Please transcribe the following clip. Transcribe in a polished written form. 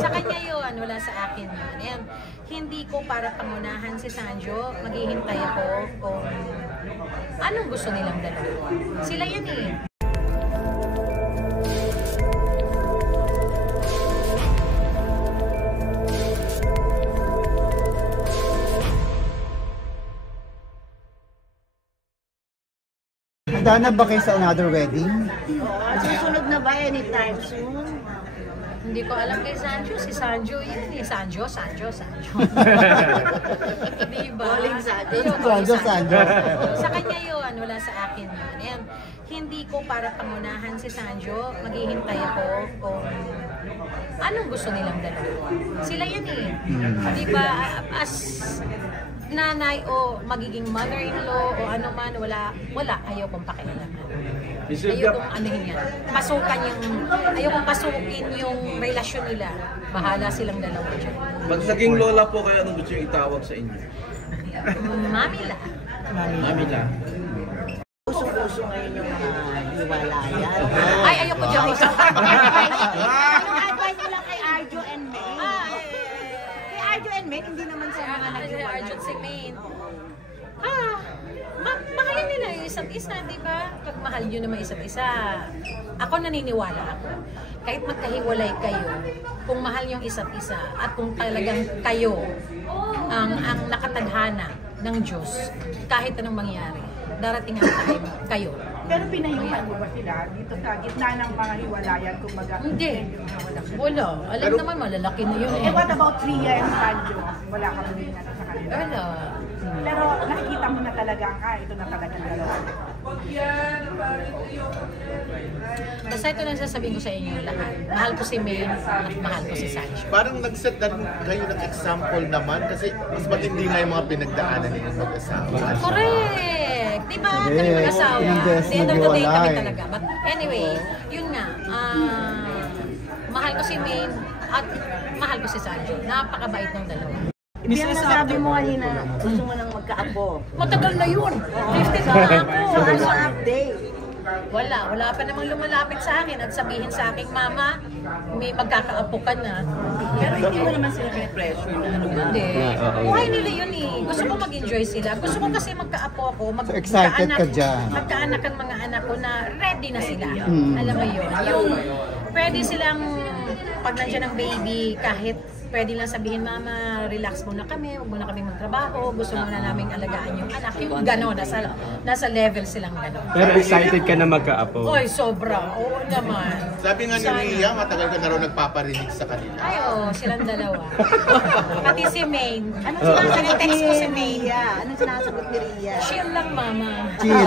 Sa kanya yun, wala sa akin yun. And hindi ko para pangunahan si Sanjo, maghihintay ako kung anong gusto nilang dalawa. Sila yan eh. Handa na ba kayo sa another wedding? Susunod na ba anytime soon? Hindi ko alam kay Sanjo. Si Sanjo yun eh. Sanjo. Diba? Calling Sanjo. Sanjo. Sa kanya yun, wala sa akin yun. And hindi ko para pangunahan si Sanjo, maghihintay ako kung anong gusto nilang dalawa. Sila yan eh. Diba? As nanay o magiging mother-in-law o ano man, wala, ayaw kong pakialaman. Ayaw kong anuhin yan. Ayaw kong pasukin yung relasyon nila. Bahala silang dalawa dyan. Pag naging lola po kayo, anong gusto yung itawag sa inyo? Mamila. Mamila. Puso-puso ngayon yung mga hiwalayan. Ay, ayaw ko dyan. Anong advice mo lang kay Arjo and May? Kay Arjo and May, hindi naman sa mga naghiwalay. Arjo si Maine. Mahalin nila yung isa't isa, di ba? Pag mahal nyo naman isa't isa, ako naniniwala ako. Kahit magkahiwalay kayo, kung mahal yung isa't isa, at kung talagang kayo ang nakatadhana ng Diyos, kahit anong mangyari, darating ang time kayo. Pero pinahiwalay mo ba sila dito sa gitna ng mga hiwalayan kung Hindi. Wala. Alam naman, malalaki na yun. Eh, what about Tria and Sanjo? Wala ka mo din sa kanila. Wala. Pero nakikita mo na talaga ito na talaga dalawa. Basta ito lang sasabihin ko sa inyo lahat. Mahal ko si Maine at mahal ko si Sanjo. Parang nag-set na rin kayo ng example naman kasi mas matindi nga yung mga pinagdaanan ninyong mag-asawa. Correct! Di ba kami mag-asawa? At the end of the day kami talaga. But anyway, yun nga. Mahal ko si Maine at mahal ko si Sanjo. Napakabait ng dalawa. Ibig nasabi mo kanina, gusto mo nang magkaapo. Matagal na yun. 50 na ako. So, ano update? Wala pa namang lumalapit sa akin at sabihin sa akin, Mama, may magkakaapo ka na. Pero hindi mo naman sila pressure na ano ba? Hindi. Buhay nila yun eh. Gusto ko mag-enjoy sila. Gusto ko kasi magkaapo ako. So excited ka dyan. Magkaanak ang mga anak ko na ready na sila. Alam mo yun. Yung pwede silang, pag nandiyan ang baby, kahit pwede lang sabihin, Mama, relax muna kami, huwag muna kami magtrabaho, gusto muna namin alagaan yung anak. Yung gano'n, nasa level silang gano'n. Pero excited ka na magkaapo? Oy, sobra. Oo naman. Sabi nga ni Ria, matagal ka na raw nagpaparinig sa kanila. Ay, oo, silang dalawa. Pati si Maine. Anong sinasagot Text ko si ni Maine. Ria? Anong sinasagot ni Ria? Chill lang, Mama. Chill.